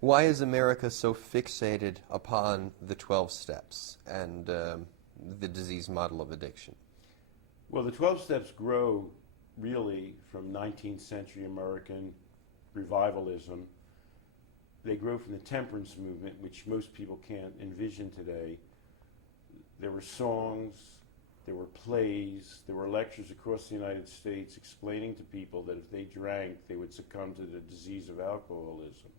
Why is America so fixated upon the 12 steps and the disease model of addiction? Well, the 12 steps grow really from 19th century American revivalism. They grow from the temperance movement, which most people can't envision today. There were songs, there were plays, there were lectures across the United States explaining to people that if they drank, they would succumb to the disease of alcoholism.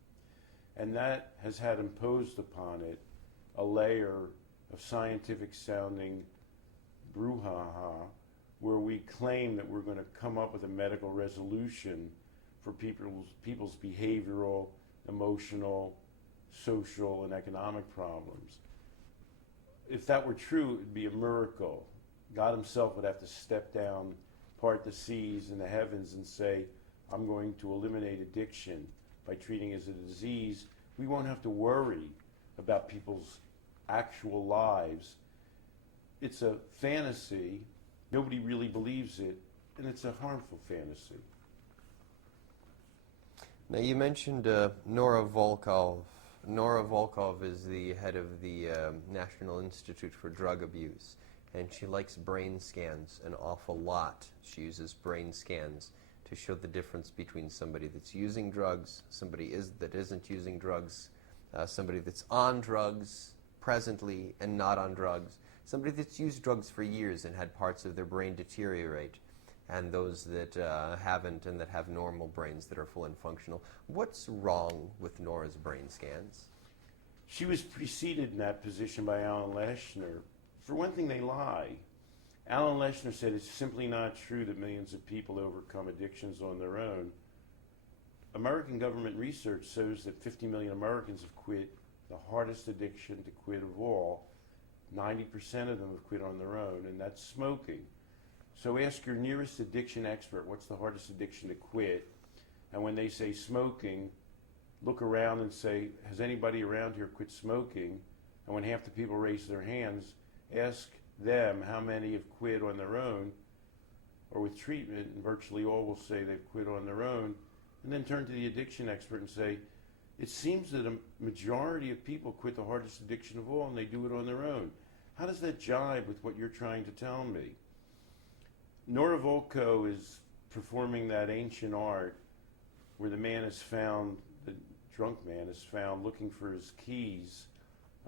And that has had imposed upon it a layer of scientific sounding brouhaha, where we claim that we're going to come up with a medical resolution for people's behavioral, emotional, social, and economic problems. If that were true, it would be a miracle. God himself would have to step down, part the seas and the heavens, and say, I'm going to eliminate addiction by treating it as a disease. We won't have to worry about people's actual lives. It's a fantasy. Nobody really believes it, and it's a harmful fantasy. Now, you mentioned Nora Volkow. Nora Volkow is the head of the National Institute for Drug Abuse, and she likes brain scans an awful lot. She uses brain scans to show the difference between somebody that's using drugs, somebody that isn't using drugs, somebody that's on drugs presently and not on drugs, somebody that's used drugs for years and had parts of their brain deteriorate, and those that haven't and that have normal brains that are full and functional. What's wrong with Nora's brain scans? She was preceded in that position by Alan Leshner. For one thing, they lie. Alan Leshner said it's simply not true that millions of people overcome addictions on their own. American government research shows that 50 million Americans have quit the hardest addiction to quit of all. 90% of them have quit on their own, and that's smoking. So ask your nearest addiction expert, what's the hardest addiction to quit? And when they say smoking, look around and say, has anybody around here quit smoking? And when half the people raise their hands, ask them how many have quit on their own or with treatment, and virtually all will say they've quit on their own. And then turn to the addiction expert and say, it seems that a majority of people quit the hardest addiction of all, and they do it on their own. How does that jibe with what you're trying to tell me? Nora Volkow is performing that ancient art where the drunk man is found looking for his keys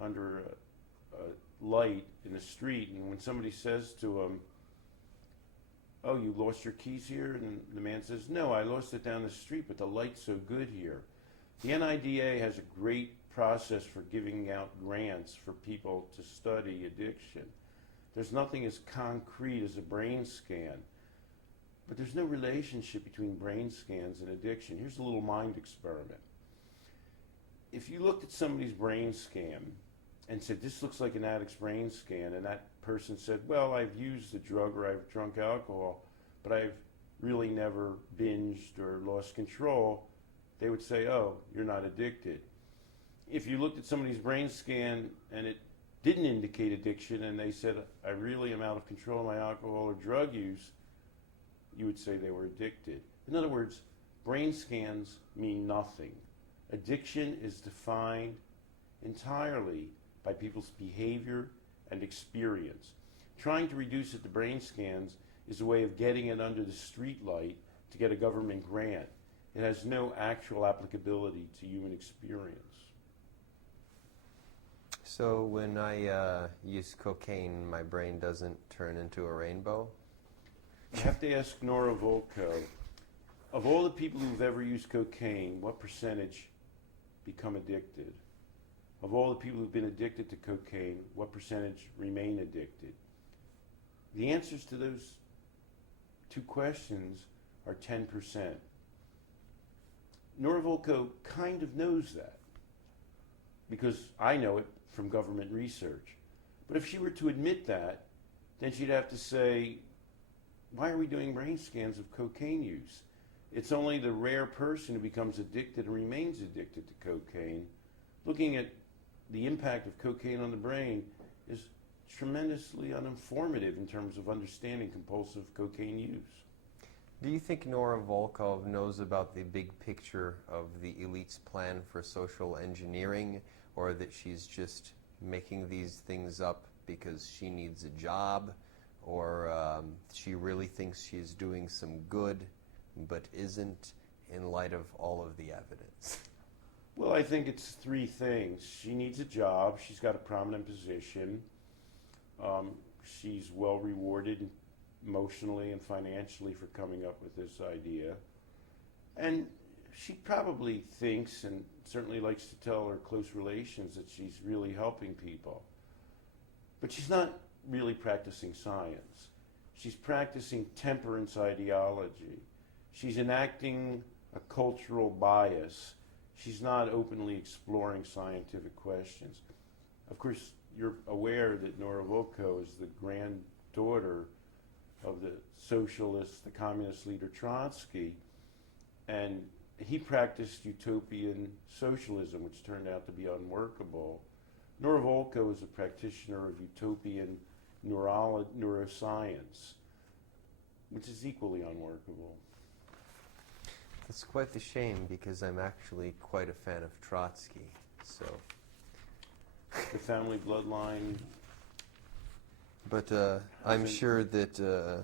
under a light in the street, and when somebody says to him, oh, you lost your keys here? And the man says, no, I lost it down the street, but the light's so good here. The NIDA has a great process for giving out grants for people to study addiction. There's nothing as concrete as a brain scan, but there's no relationship between brain scans and addiction. Here's a little mind experiment. If you looked at somebody's brain scan and said, this looks like an addict's brain scan, and that person said, well, I've used the drug or I've drunk alcohol, but I've really never binged or lost control, they would say, oh, you're not addicted. If you looked at somebody's brain scan and it didn't indicate addiction and they said, I really am out of control of my alcohol or drug use, you would say they were addicted. In other words, brain scans mean nothing. Addiction is defined entirely by people's behavior and experience. Trying to reduce it to brain scans is a way of getting it under the street light to get a government grant. It has no actual applicability to human experience. So when I use cocaine, my brain doesn't turn into a rainbow? You have to ask Nora Volkow. Of all the people who've ever used cocaine, what percentage become addicted? Of all the people who've been addicted to cocaine, what percentage remain addicted? The answers to those two questions are 10%. Nora Volkow kind of knows that because I know it from government research. But if she were to admit that, then she'd have to say, why are we doing brain scans of cocaine use? It's only the rare person who becomes addicted and remains addicted to cocaine. Looking at the impact of cocaine on the brain is tremendously uninformative in terms of understanding compulsive cocaine use. Do you think Nora Volkov knows about the big picture of the elite's plan for social engineering, or that she's just making these things up because she needs a job, or she really thinks she's doing some good but isn't, in light of all of the evidence? Well, I think it's three things. She needs a job. She's got a prominent position. She's well rewarded emotionally and financially for coming up with this idea. And she probably thinks, and certainly likes to tell her close relations, that she's really helping people. But she's not really practicing science. She's practicing temperance ideology. She's enacting a cultural bias. She's not openly exploring scientific questions. Of course, you're aware that Nora Volkow is the granddaughter of the socialist, the communist leader Trotsky, and he practiced utopian socialism, which turned out to be unworkable. Nora Volkow is a practitioner of utopian neuroscience, which is equally unworkable. It's quite the shame, because I'm actually quite a fan of Trotsky, so... The family bloodline... But I'm sure that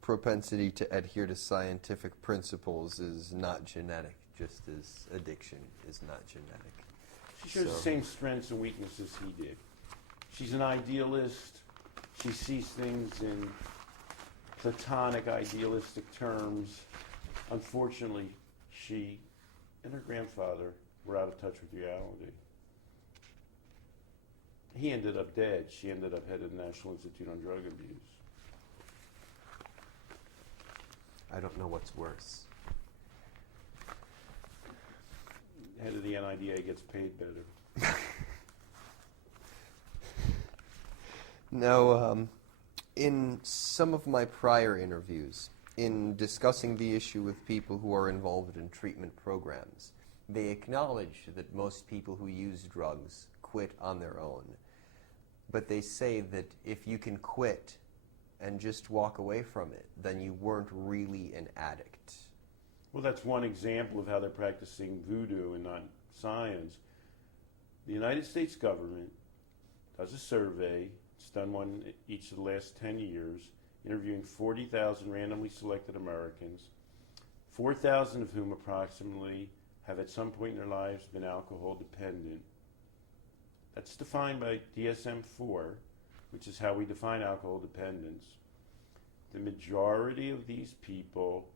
propensity to adhere to scientific principles is not genetic, just as addiction is not genetic. She shows the same strengths and weaknesses he did. She's an idealist. She sees things in platonic, idealistic terms. Unfortunately, she and her grandfather were out of touch with reality. He ended up dead. She ended up head of the National Institute on Drug Abuse. I don't know what's worse. Head of the NIDA gets paid better. Now, in some of my prior interviews, in discussing the issue with people who are involved in treatment programs, they acknowledge that most people who use drugs quit on their own. But they say that if you can quit and just walk away from it, then you weren't really an addict. Well, that's one example of how they're practicing voodoo and not science. The United States government does a survey. It's done one each of the last 10 years, interviewing 40,000 randomly selected Americans, 4,000 of whom approximately have at some point in their lives been alcohol dependent. That's defined by DSM-4, which is how we define alcohol dependence. The majority of these people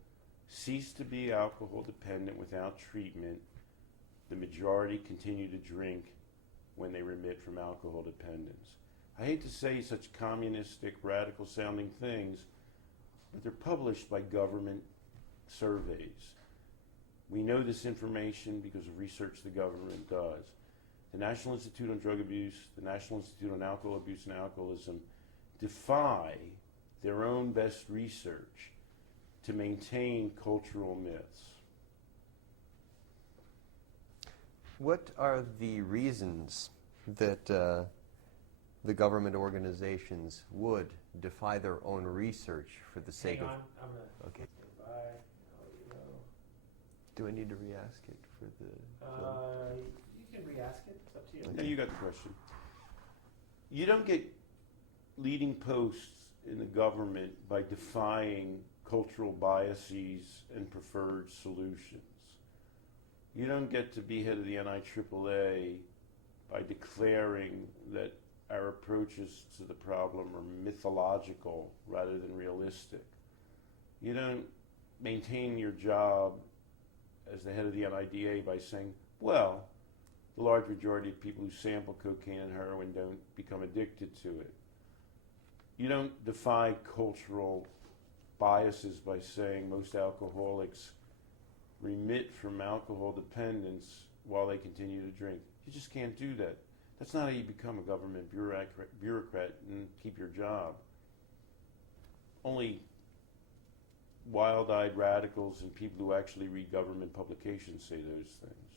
cease to be alcohol dependent without treatment. The majority continue to drink when they remit from alcohol dependence. I hate to say such communistic, radical sounding things, but they're published by government surveys. We know this information because of research the government does. The National Institute on Drug Abuse, the National Institute on Alcohol Abuse and Alcoholism defy their own best research to maintain cultural myths. What are the reasons that the government organizations would defy their own research for the sake Hang of... on, I'm going to Okay. stand by. I'll let you know. Do I need to re-ask it for the... film? You can re-ask it. It's up to you. Now you got the question. You don't get leading posts in the government by defying cultural biases and preferred solutions. You don't get to be head of the NIAAA by declaring that our approaches to the problem are mythological rather than realistic. You don't maintain your job as the head of the NIDA by saying, well, the large majority of people who sample cocaine and heroin don't become addicted to it. You don't defy cultural biases by saying most alcoholics remit from alcohol dependence while they continue to drink. You just can't do that. That's not how you become a government bureaucrat and keep your job. Only wild-eyed radicals and people who actually read government publications say those things.